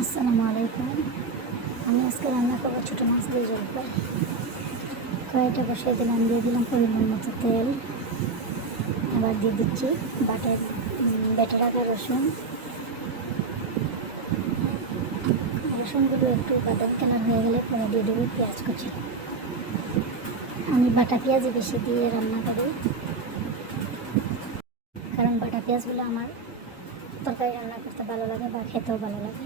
আসসালামু আলাইকুম। আমি আজকে রান্না করবো ছোটো মাছ দিয়ে জলপাই। কড়াইটা বসিয়ে দিলাম, দিয়ে দিলাম পরিমাণ মতো তেল। আবার দিয়ে দিচ্ছি বেটে রাখা রসুনগুলো একটু বাদামি কালার হয়ে গেলে পরে দিয়ে দেবো পেঁয়াজ কুচি। আমি বাটা পেঁয়াজই বেশি দিয়ে রান্না করি, কারণ বাটা পেঁয়াজগুলো আমার তরকারি রান্না করতে ভালো লাগে বা খেতেও ভালো লাগে।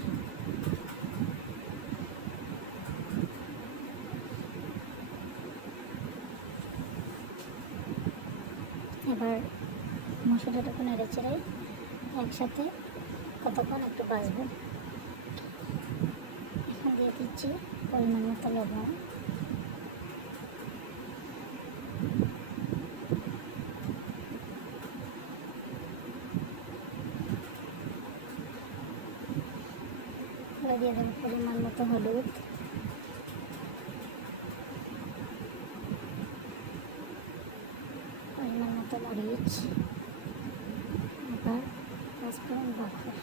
এবার মশলাটাকে নেড়ে চেড়ে একসাথে কতক্ষণ একটু ভাজবো। এখন দিয়ে দিচ্ছি পরিমাণ মতো লবণ, দিয়ে দেবো পরিমাণ মতো হলুদ, পরিমাণ মতো মরিচ, আবার পাঁচফোড়ন বাখর,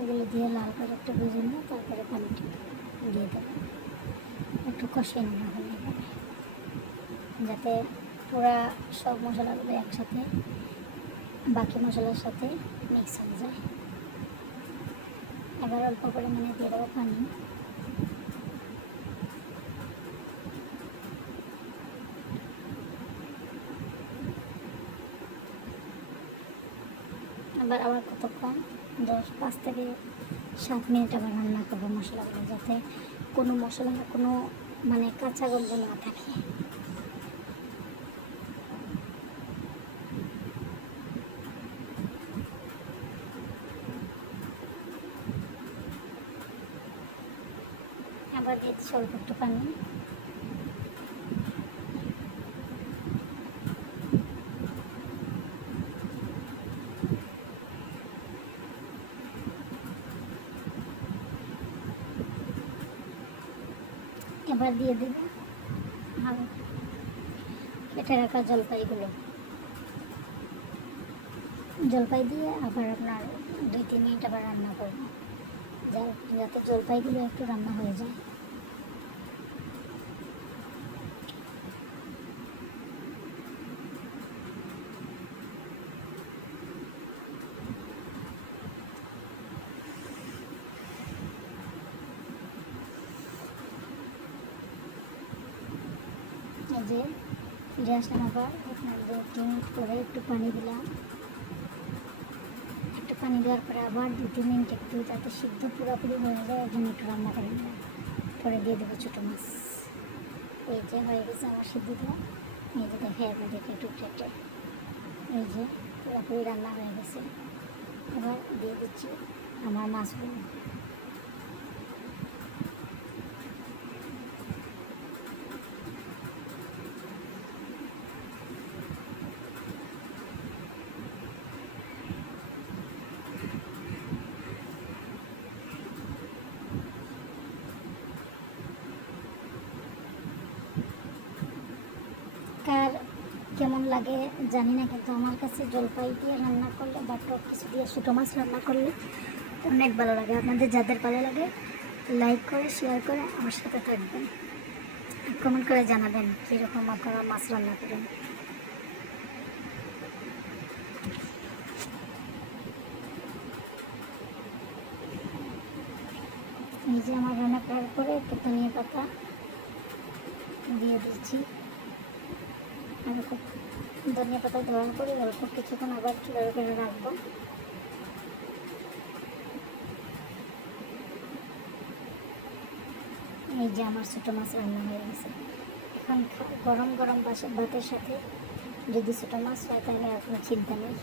এগুলো দিয়ে লাল করে একটু ভেজে নিয়ে তারপরে পানিটা দিয়ে দেবো। একটু কষিয়ে নেওয়া হলে যাতে পুরা সব মশলাগুলো একসাথে বাকি মশলার সাথে মিক্স হয়ে যায়। এবার অল্প পরিমাণে দিয়ে দেবো পানি। আবার কতক্ষণ 5 থেকে 7 মিনিট আবার রান্না করবো মশলাগুলো, যাতে কোনো মশলা কোনো কাঁচা গন্ধ না থাকে। আবার দিয়ে দিচ্ছি অল্প একটু পানি। এবার দিয়ে দেব কেটে রাখা জলপাই দিয়ে আবার আপনার 2-3 মিনিট আবার রান্না করবো, যাতে জলপাইগুলো একটু রান্না হয়ে যায়। যে ফিরে আসলাম, আবার আপনার 2-3 মিনিট পরে একটু পানি দিলাম। একটু পানি দেওয়ার পরে আবার 2-3 মিনিট একটু যাতে সিদ্ধ পুরোপুরি হয়ে যায় ওই জন্য একটু রান্না করে নিলাম। পরে দিয়ে দেবো ছোটো মাছ। এই যে হয়ে গেছে আমার সিদ্ধ দেওয়া। এই যে দেখে আপনাদেরকে একটু কেটে এই যে পুরোপুরি রান্না হয়ে গেছে। এবার দিয়ে দিচ্ছি আমার মাছগুলো। কার কেমন লাগে জানি না, কিন্তু আমার কাছে জলপাই দিয়ে রান্না করলে বা টক কিছু দিয়ে ছোটো মাছ রান্না করলে অনেক ভালো লাগে। আপনাদের যাদের ভালো লাগে লাইক করে শেয়ার করে আমার সাথে থাকবেন, কমেন্ট করে জানাবেন কীরকম আপনারা মাছ রান্না করেন। এই যে আমার রান্না করার পরে একটু ধনিয়া পাতা দিয়ে দিচ্ছি। আর খুব ধনিয়া পাতা দেওয়ার পরে অল্প কিছুক্ষণ আবার চুলার উপরে রাখবো। এই যে আমার ছোটো মাছ রান্না হয়ে গেছে। এখন গরম গরম ভাতের সাথে যদি ছোটো মাছ হয় তাহলে আর কোনো চিন্তা নেই।